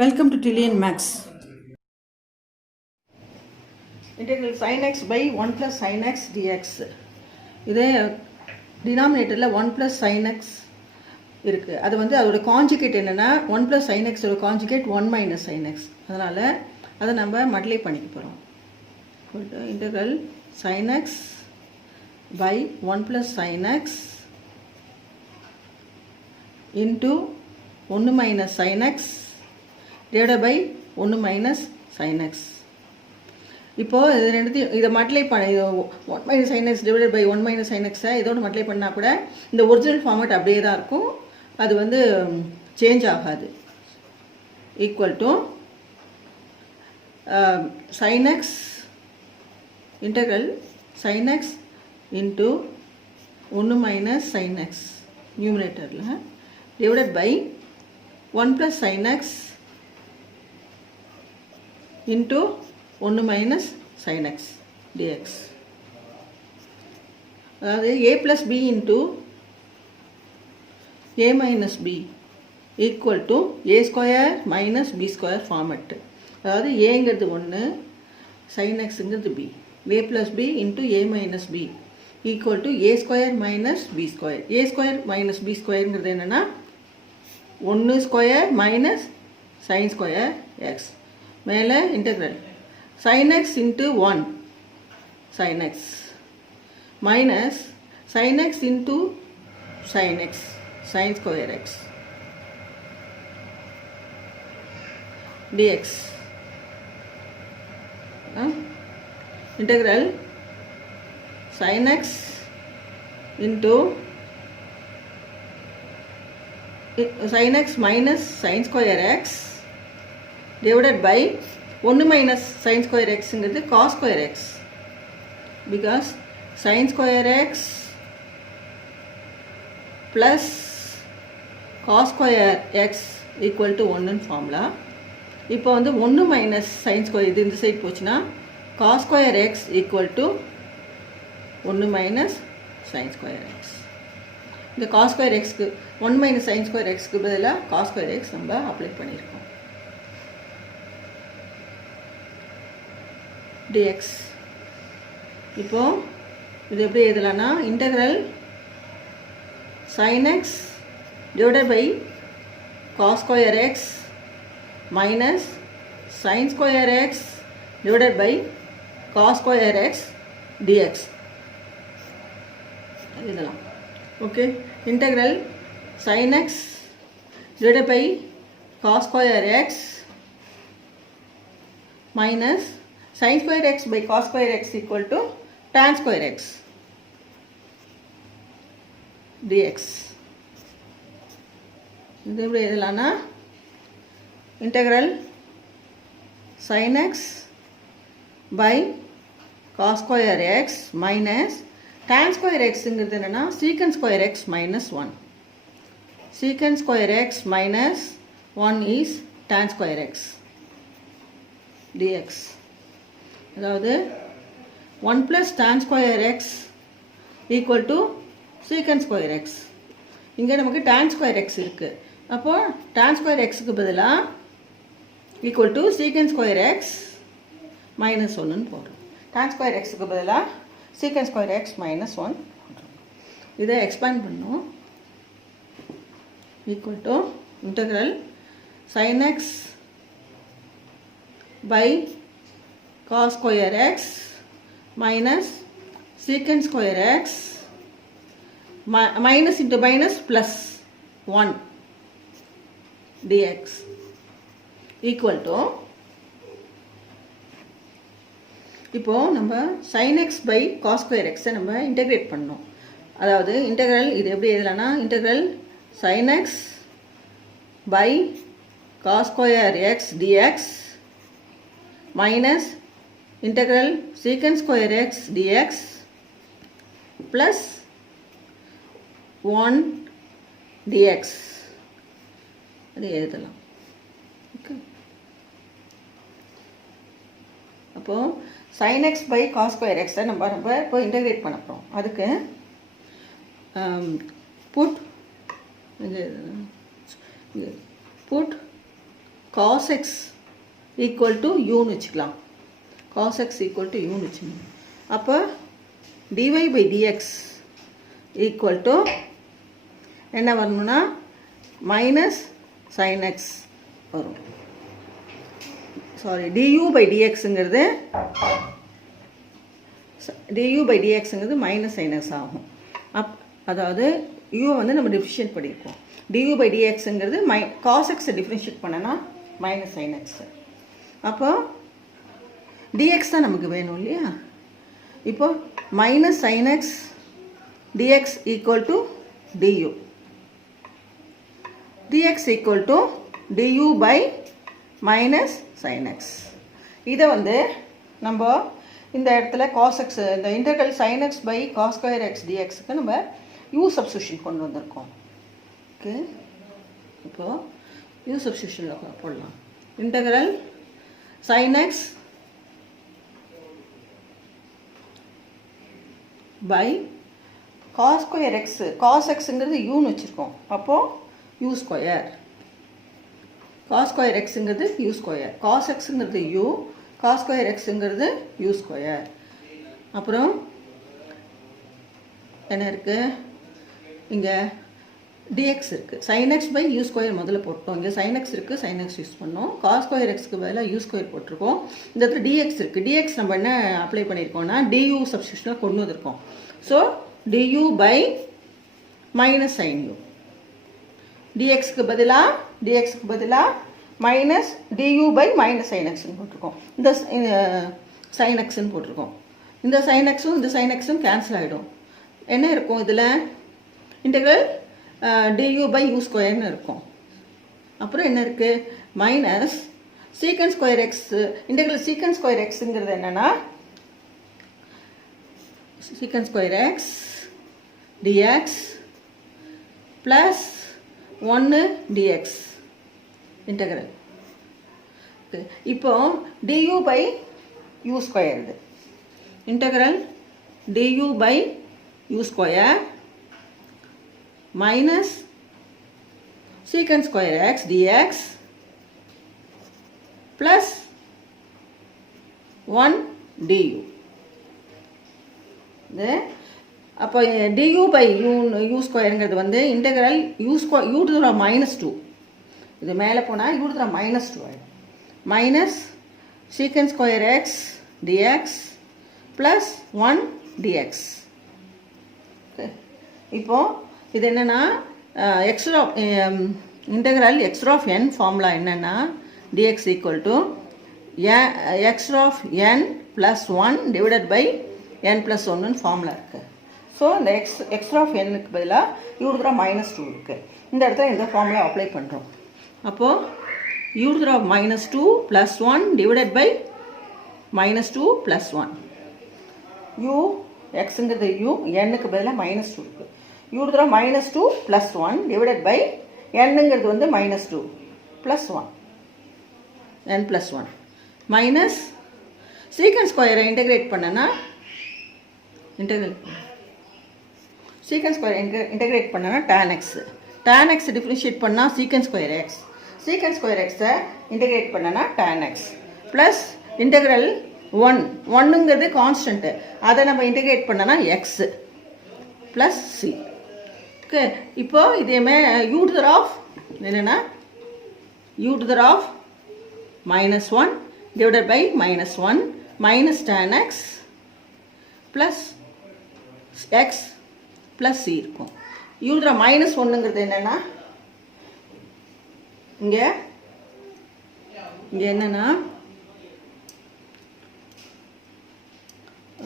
Welcome to Tillian Max. Integral sin x by 1 plus sin x dx. இதே டினாமினேட்டரில் 1 plus sin x இருக்குது. அது வந்து அதோட கான்ஜுகேட் என்னென்னா 1 plus sin x ஓட கான்ஜுகேட் 1 minus sin x. அதனால் அதை நம்ம மல்டிப்ளை பண்ணிக்க போகிறோம். Integral sin x by 1 plus sin x into 1 minus sin x divided by 1 minus sin x. இப்போது இது ரெண்டுத்தையும் இதை மல்டிப்ளை பண்ண 1 minus sin x divided by 1 minus sin x இதோடு மல்டிப்ளை பண்ணால் கூட இந்த ஒரிஜினல் ஃபார்மேட் அப்படியே தான் இருக்கும். அது வந்து சேஞ்ச் ஆகாது. ஈக்குவல் டு sin x இன்டெக்ரல் sin x into 1 minus sin x நியூமரேட்டரில் divided by 1 plus sin x into 1 minus sin x dx. அதாவது a plus b into a minus b equal to a square minus b square format. அதாவது aங்கிறது 1, sin xங்கிறது b. a plus b into a minus b equal to a square minus b square. a square minus b squareங்கிறது என்னென்னா 1 square minus sin square x. மேலே integral sin x into 1 sin x minus sin x into sin x sin square x dx. Integral sin x into sin x minus sin square x divided by 1 minus sin square x is cos square x, because sin square x plus cos square x equal to 1 in formula. இப்போ வந்து 1 minus sin square இது இந்த side போச்சுன்னா cos square x equal to 1 minus sin square x. இந்த cos square x க்கு 1 minus sin square x க்கு பதிலாக cos square x நம்ம அப்ளை பண்ணியிருக்கோம். dx. இப்போ இது எப்படி எழுதலாம்னா integral sin x divided by cos square x minus sin square x divided by cos square x dx எழுதலாம். Okay, integral sin x divided by cos square x minus sin square x by cos square x equal to tan square x dx. இது எப்படி எழுதலாம்னா integral sin x by cos square x minus tan square xங்கிறது என்னன்னா secant square x minus 1. secant square x minus 1 is tan square x dx. அதாவது 1 plus tan square x equal to secant square x. இங்கே நமக்கு tan square x இருக்குது. அப்போ tan square xக்கு பதிலாக equal to secant square x minus 1 போடுறோம். tan square xக்கு பதிலாக secant square x minus 1 போடுறோம். இதை எக்ஸ்பேண்ட் பண்ணோம். equal to integral sin x by cos square x minus secant square x minus into minus plus 1 dx equal to இப்போ நம்ம sin x by cos square x நம்ம integrate பண்ணோம். அதாவது integral இது எப்படி எழுதலாம்னா integral sin x by cos square x dx minus integral secant square x dx plus 1 dx அது எழுதலாம். ஓகே, அப்போது sin x by cos square x நம்ம இப்போ இன்டெகிரேட் பண்ண போகிறோம். அதுக்கு put cos x equal to uன்னு வச்சுக்கலாம். cos x equal to uன்னு வச்சுக்கலாம். அப்போ dy by dx equal to என்ன வரணும்னா மைனஸ் sin x வரும். சாரி, du by dxங்கிறது மைனஸ் sin x ஆகும். அதாவது u வந்து நம்ம டிஃபரன்ஷியேட் பண்ணியிருக்கோம். du by dxங்கிறது cos x differentiate பண்ணனா மைனஸ் sin x. அப்போ dx தான் நமக்கு வேணும் இல்லையா? இப்போ minus sin x dx equal to du. dx equal to du by minus sin x. இதை வந்து நம்ம இந்த இடத்துல cos x, இந்த integral sin x by cos square x dxக்கு நம்ம u சப்ஸ்டியூஷன் கொண்டு வந்திருக்கோம். ஓகே, இப்போது u சப்ஸ்டியூஷனில் போடலாம். Integral sin x by cos square x, cos xங்கிறது uன்னு வச்சுருக்கோம். அப்போது u ஸ்கொயர், cos ஸ்கொயர் xங்கிறது u ஸ்கொயர், cos xங்கிறது u, cos ஸ்கொயர் xங்கிறது u ஸ்கொயர். அப்புறம் என்ன இருக்குது? இங்கே dx இருக்குது. sin x by u square முதல்ல போட்டோம். இங்கே sin x இருக்குது, sin x யூஸ் பண்ணோம். cos ஸ்கொயர் xக்கு பதிலாக u ஸ்கொயர் போட்டிருக்கோம். இந்த இடத்துல dx இருக்குது. dx நம்ம என்ன அப்ளை பண்ணியிருக்கோம்னா du சப்ஸ்டியூஷனாக கொண்டு வந்திருக்கோம். So du by minus sin u, dxக்கு பதிலாக minus du by minus sin xன்னு போட்டிருக்கோம். இந்த sin xன்னு போட்டிருக்கோம். இந்த sin xும் இந்த sin xும் கேன்சல் ஆகிடும். என்ன இருக்கும் இதில்? இன்டெக்ரல் du by u ஸ்கொயர்னு இருக்கும். அப்புறம் என்ன இருக்குது? Minus secant square x. Integral secant square எக்ஸுங்கிறது என்னென்னா secant square x dx plus 1 dx integral. இப்போ du by u ஸ்கொயர், இது integral du by u square minus secant square x dx plus 1 du. இது அப்போ du by u ஸ்கொயருங்கிறது வந்து integral u to the minus 2. இது மேலே போனால் u to the minus 2 ஆகிடும். Minus secant square x dx plus 1 dx. இப்போது இது என்னென்னா integral extra of n formula என்னென்னா dx equal to extra of n plus 1 divided by n plus 1ன்னு formula இருக்குது. ஸோ இந்த எக்ஸ்ட்ரா ஆஃப் n-க்கு பதிலாக u to the minus 2 இருக்குது. இந்த இடத்துல இந்த ஃபார்முலா அப்ளை பண்ணுறோம். அப்போது u to the minus 2 plus 1 divided by minus 2 plus 1. u xங்கிறது u, n-க்கு பதிலாக மைனஸ் 2 இருக்குது. u to the minus 2 plus 1 divided by n-ங்கிறது வந்து minus 2 plus 1, n plus 1 minus secant ஸ்கொயரை இன்டெகிரேட் பண்ணனா secant ஸ்கொயரை இன்டெகிரேட் பண்ணனா tan x டிஃபரன்ஷியேட் பண்ணா secant square x, secant square x-ஐ இன்டெகிரேட் பண்ணனா tan x plus இன்டெகிரல் 1ங்கிறது கான்ஸ்டன்ட், அதை நம்ம இன்டெகிரேட் பண்ணனா x plus c. ஓகே, இப்போ இதேமே u to the of என்னன்னா u to the of minus 1 divided by minus 1 minus tan x plus x plus c இருக்கும். u to the minus 1ங்கிறது என்னன்னா இங்கே என்னன்னா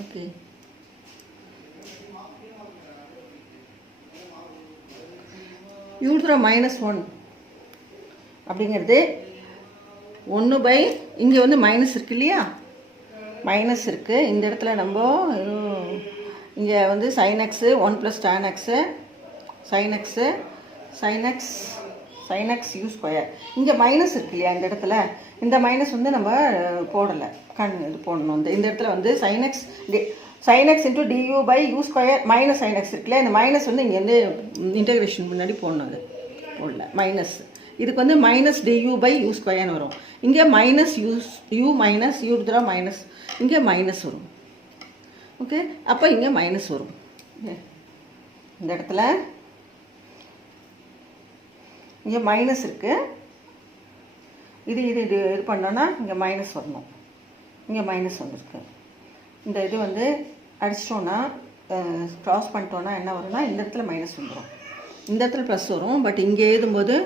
okay u to the minus 1 அப்படிங்கிறது 1 by இங்கே வந்து minus இருக்கு இல்லையா, மைனஸ் இருக்குது. இந்த இடத்துல நம்ம இங்கே வந்து sin x 1 plus tan x sin x u square. இங்கே மைனஸ் இருக்கு இல்லையா, இந்த இடத்துல இந்த மைனஸ் வந்து நம்ம போடலை, இது போடணும். இந்த இடத்துல வந்து sin x into du by u square minus sin x இருக்குல்ல, இந்த மைனஸ் வந்து இங்கே வந்து இன்டெகிரேஷன் முன்னாடி போடணும், அது போடல மைனஸ். இதுக்கு வந்து மைனஸ் டியூ பை யூ ஸ்கொயர்னு வரும். இங்கே மைனஸ் யூ மைனஸ் யூ தர மைனஸ், இங்கே மைனஸ் வரும். ஓகே, அப்போ இங்கே மைனஸ் வரும். இந்த இடத்துல இங்கே மைனஸ் இருக்குது. இது இது இது இது பண்ணோன்னா இங்கே மைனஸ் வரணும். இங்கே மைனஸ் வந்துருக்கு. இந்த இது வந்து அடிச்சிட்டோன்னா க்ராஸ் பண்ணிட்டோன்னா என்ன வரும்னா இந்த இடத்துல மைனஸ் வந்துடும். இந்த இடத்துல ப்ளஸ் வரும். பட் இங்கே எழுதும்போது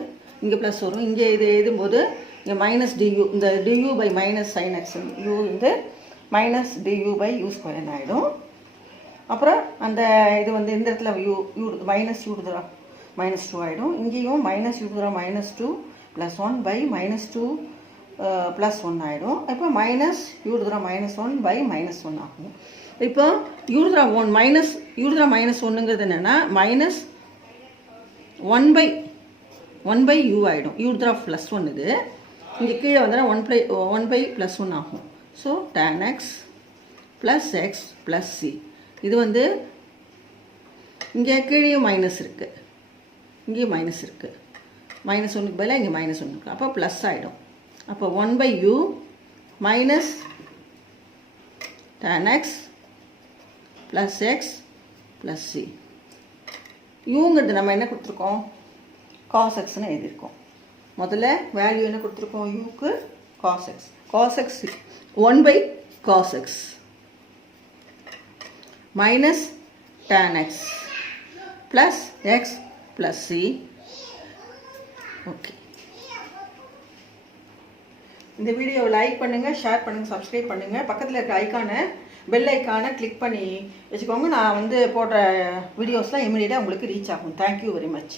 இங்கே ப்ளஸ் வரும். இங்கே இது எழுதும்போது இங்கே மைனஸ் டியூ, இந்த du by minus sine x u வந்து மைனஸ் டியூ பை யூ ஸ்கொயர்னு ஆகிடும். அப்புறம் அந்த இது வந்து இந்த இடத்துல யூ யூ மைனஸ் யூ தர மைனஸ் 2 ஆகிடும். இங்கேயும் மைனஸ் யூ தர minus 2 plus 1 by minus 2 plus 1 ஆகிடும். இப்போ மைனஸ் யூ தர மைனஸ் 1 பை மைனஸ் 1 ஆகும். இப்போ யூ தர 1 மைனஸ் யூ தர மைனஸ் 1ங்கிறது என்னென்னா மைனஸ் 1 பை யூ ஆகிடும். யூ தர ப்ளஸ் 1 இது. இங்கே கீழே வந்தால் 1 பை ப்ளஸ் 1 ஆகும். So tan x plus x plus C. இது வந்து இங்கே கீழேயும் மைனஸ் இருக்குது, இங்கேயும் மைனஸ் இருக்குது. மைனஸ் 1க்கு பதிலாக இங்கே மைனஸ் 1 இருக்குது. அப்போ ப்ளஸ் ஆகிடும். அப்போ 1 by u minus tan x plus x plus C. யூங்கிறது நம்ம என்ன கொடுத்துருக்கோம், காஸ் எக்ஸ்ன்னு எழுதியிருக்கோம். முதல்ல வேல்யூ என்ன கொடுத்துருக்கோம், யூக்கு cos x. Cos x 1 by cos x minus tan x plus x plus C. Okay, இந்த வீடியோவை லைக் பண்ணுங்கள், ஷேர் பண்ணுங்கள், சப்ஸ்கிரைப் பண்ணுங்கள். பக்கத்தில் இருக்க பெல் ஐக்கானை கிளிக் பண்ணி வச்சுக்கோங்க. நான் வந்து போடுற வீடியோஸ்லாம் இமீடியட்டாக உங்களுக்கு ரீச் ஆகும். Thank you very much.